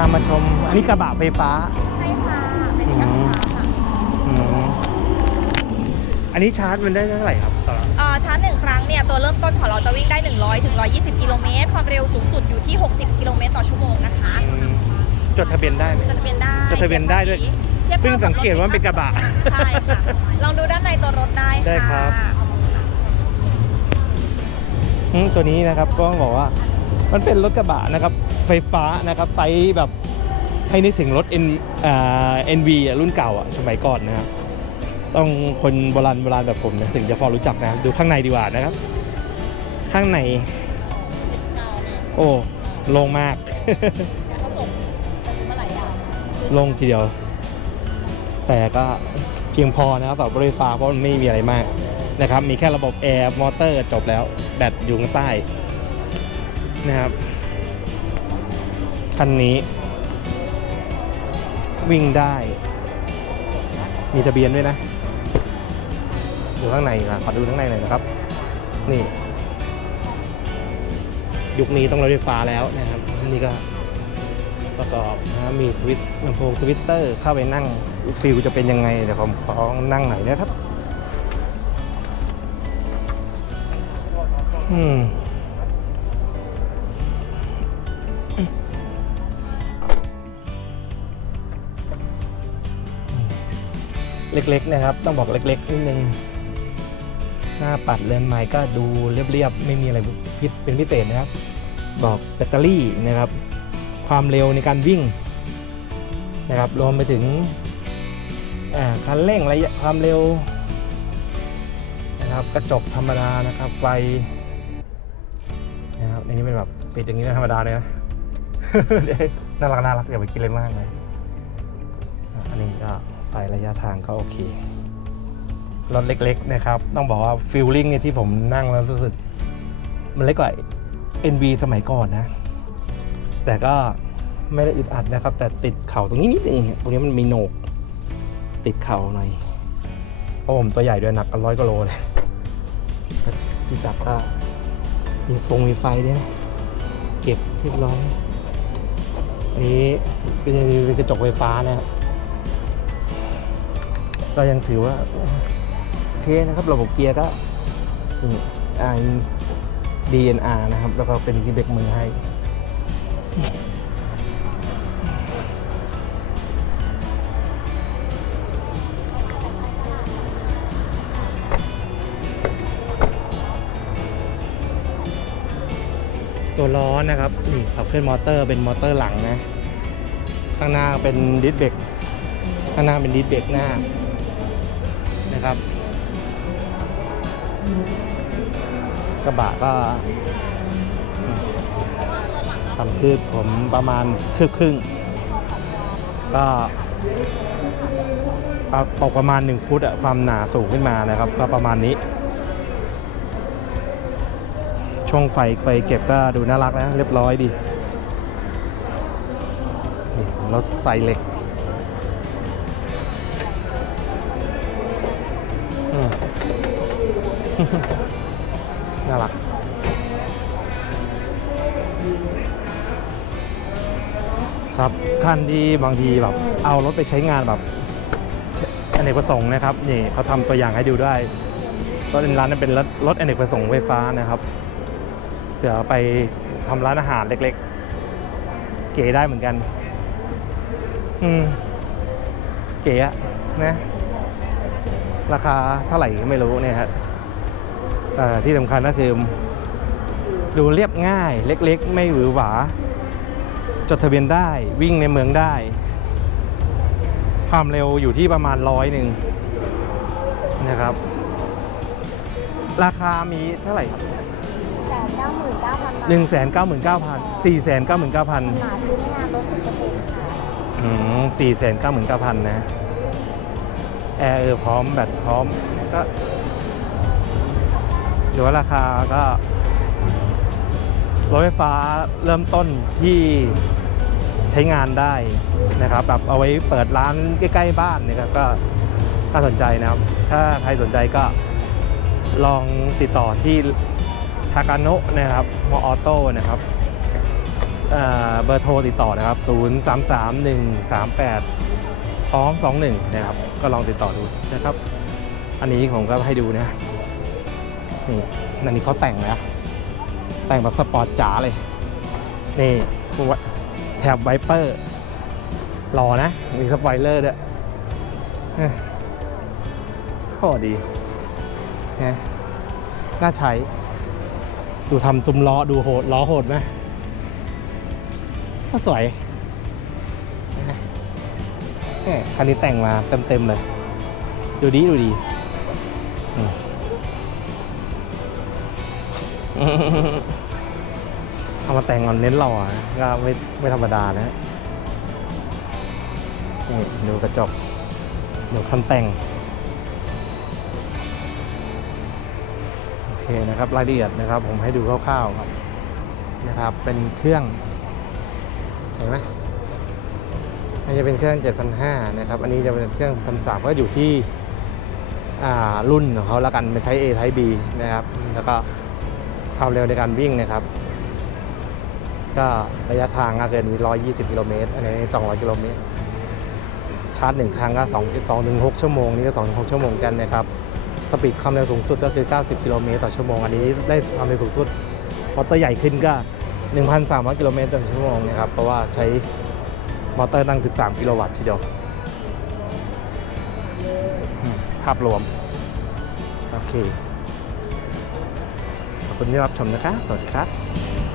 ามาชม อันนี้กระบะไฟฟ้าใช่ค่ะเป็นรถไฟฟ้าค่ะอืมอันนี้ชาร์จมันได้เท่าไหร่ครับต่อเอ่อชาร์จหนึ่งครั้งเนี่ยตัวเริ่มต้นของเราจะวิ่งได้ 100ถึง120 กิโลเมตร ความเร็วสูงสุดอยู่ที่ 60 กิโลเมตรต่อชั่วโมงนะคะอืมจดทะเบียนได้ไหมจะทะเบียนได้จดทะเบียนได้ด้วยทียบเพิ่งท่าสังเกตว่ามันเป็นกระบะใช่ค่ะลองดูด้านในตัวรถได้ค่ะได้ครับอืมตัวนี้นะครับก็ต้องบอกว่า มันเป็นรถกระบะนะครับ ไฟฟ้านะครับไซส์แบบให้นึกถึงรถ N อ่า NV อะรุ่นเก่าอะสมัยก่อนนะครับต้องคนโบราณโบราณแบบผมนะถึงจะพอรู้จักนะดูข้างในดีกว่านะครับ ข้างใน โอ้โลงมากผสมมาหลายอย่างลงทีเดียว แต่ก็เพียงพอนะครับสำหรับรถไฟฟ้าเพราะมันไม่มีอะไรมากนะครับ มีแค่ระบบแอร์มอเตอร์จบแล้ว แบตอยู่ข้างใต้นะครับ คันนี้ วิ่งได้ มีทะเบียนด้วยนะ อยู่ข้างในนะขอดูข้างในหน่อยนะครับ นี่ ยุคนี้ต้องรถไฟฟ้าแล้วนะครับ นี่ก็ประกอบนะมีทวิตลำโพงทวิตเตอร์เข้าไปนั่งฟิลจะเป็นยังไง เดี๋ยวผมขอนั่งไหนอยนะครับ อืม เล็กๆนะครับ ต้องบอกเล็กๆนิดนึงหน้าปัดเลนไม้ก็ดูเรียบๆ ไม่มีอะไรพิษเป็นพิเศษนะครับ บอกแบตเตอรี่นะครับ ความเร็วในการวิ่งนะครับรวมไปถึงอ่าคันเร่งระยะความเร็วนะครับกระจกธรรมดานะครับไฟนะครับอันนี้เป็นแบบปิดอย่างนี้นะธรรมดาเลยนะน่ารักน่ารักอย่าไปคิดเลยมากเลยอันนี้ก็ ไฟระยะทางก็โอเค รถเล็กๆนะครับ ต้องบอกว่าฟิลลิ่งเนี่ยที่ผมนั่งแล้วรู้สึก มันเล็กกว่า NV สมัยก่อนนะ แต่ก็ไม่ได้อึดอัดนะครับ แต่ติดเข่าตรงนี้นิดนึงตรงนี้มันมีโหนก ติดเข่าหน่อยเพราะผมตัวใหญ่ด้วยหนักกันร้อยกิโลเลยที่จับก็มีฟงมีไฟด้วยนะเก็บเรียบร้อยอันนี้เป็นกระจกไฟฟ้านะครับ ก็ยังถือว่าโอเคนะครับระบบเกียร์ก็นี่อ่า DNR นะครับ แล้วก็เป็นที่เบรกมือให้ ตัวล้อนะครับนี่ขับเคลื่อนมอเตอร์เป็นมอเตอร์หลังนะ ข้างหน้าเป็นดิสเบรกข้างหน้าเป็นดิสเบรกหน้า นะครับ กระบะก็ทำคืบผมประมาณคืบครึ่ง ก็ตกประมาณ 1 ฟุตอะความหนาสูงขึ้นมานะครับ ก็ประมาณนี้ ช่วงไฟไฟเก็บก็ดูน่ารักนะ เรียบร้อยดีรถใส่เหล็ก น่ารัก ครับท่านที่บางทีแบบเอารถไปใช้งานแบบอเนกประสงค์นะครับนี่เขาทำตัวอย่างให้ดูได้รถร้านนั้นเป็นรถรถอเนกประสงค์ไฟฟ้านะครับเผื่อไปทำร้านอาหารเล็กๆ เก๋ได้เหมือนกัน อืม เก๋อะนะ ราคาเท่าไหร่ก็ไม่รู้เนี่ยครับ ที่สำคัญก็คือ ดูเรียบง่ายเล็กๆ ไม่หวือหวา จดทะเบียนได้วิ่งในเมืองได้ ความเร็วอยู่ที่ประมาณร้อยหนึ่งนะครับ ราคามีเท่าไหร่ครับแสนเก้าหมื่นเก้าพันบาทหนึ่งแสนเก้าหมื่นเก้าพันสี่แสนเก้าหมื่นเก้าพันหนาซื้อไม่นานลดสิบเปอร์เซ็นต์ค่ะอืมสี่แสนเก้าหมื่นเก้าพันนะ แอร์เออพร้อมแบตพร้อมก็ห รือว่าราคาก็รถไฟฟ้าเริ่มต้นที่ใช้งานได้นะครับแบบเอาไว้เปิดร้านใกล้ ๆ บ้านเนะครับก็น่าสนใจนะครับ ถ้าใครสนใจก็ลองติดต่อที่ทากาโนะนะครับมออโต้นะครับเอ่อเบอร์โทรติดต่อนะครับ 0 3 3 1 3 8 2 2 1 นะครับ ก็ลองติดต่อดูนะครับ อันนี้ผมก็ให้ดูนะ นี่อันนี้เขาแต่งนะ แต่งแบบสปอร์ตจ๋าเลย นี่แถบไวเปอร์รอนะ มีสปอยเลอร์ด้วยเอ้ยโอ้ดีนะน่าใช้ ดูทำซุ้มล้อ ดูโหด ล้อโหดไหมก็สวยนะคันนี้แต่งมาเต็มๆเลย ดูดี ดูดี เอามาแต่งก่อนเน้นหล่อนะก็ไม่ไม่ธรรมดานะนี่ดูกระจกดูคันแต่ง โอเคนะครับ รายละเอียดนะครับ ผมให้ดูคร่าวๆครับนะครับ เป็นเครื่อง เห็นไหมอันนี้จะเป็นเครื่อง 7,500 นะครับ อันนี้จะเป็นเครื่อง1,300ก็อยู่ที่อ่ารุ่นของเขาล้วกันเป็นไท A ไท B นะครับ แล้วก็ ความเร็วในการวิ่งนะครับ ก็ระยะทางก็เกินนี้ 120 กิโลเมตร อันนี้ 200 กิโลเมตร ชาร์จหนึ่งครั้งก็2 2ถึง6ชั่วโมง นี่ก็2ถึง6ชั่วโมงกันนะครับ สปีดความเร็วสูงสุดก็คือ 90 กิโลเมตรต่อชั่วโมง อันนี้ได้ความเร็วสูงสุด มอเตอร์ใหญ่ขึ้นก็ 1,300 กิโลเมตรต่อชั่วโมงนะครับ เพราะว่าใช้มอเตอร์ตั้ง 13 กิโลวัตต์ทีเดียวภาพรวม โอเค คุณที่รับชมนะครับสวัสดีครับ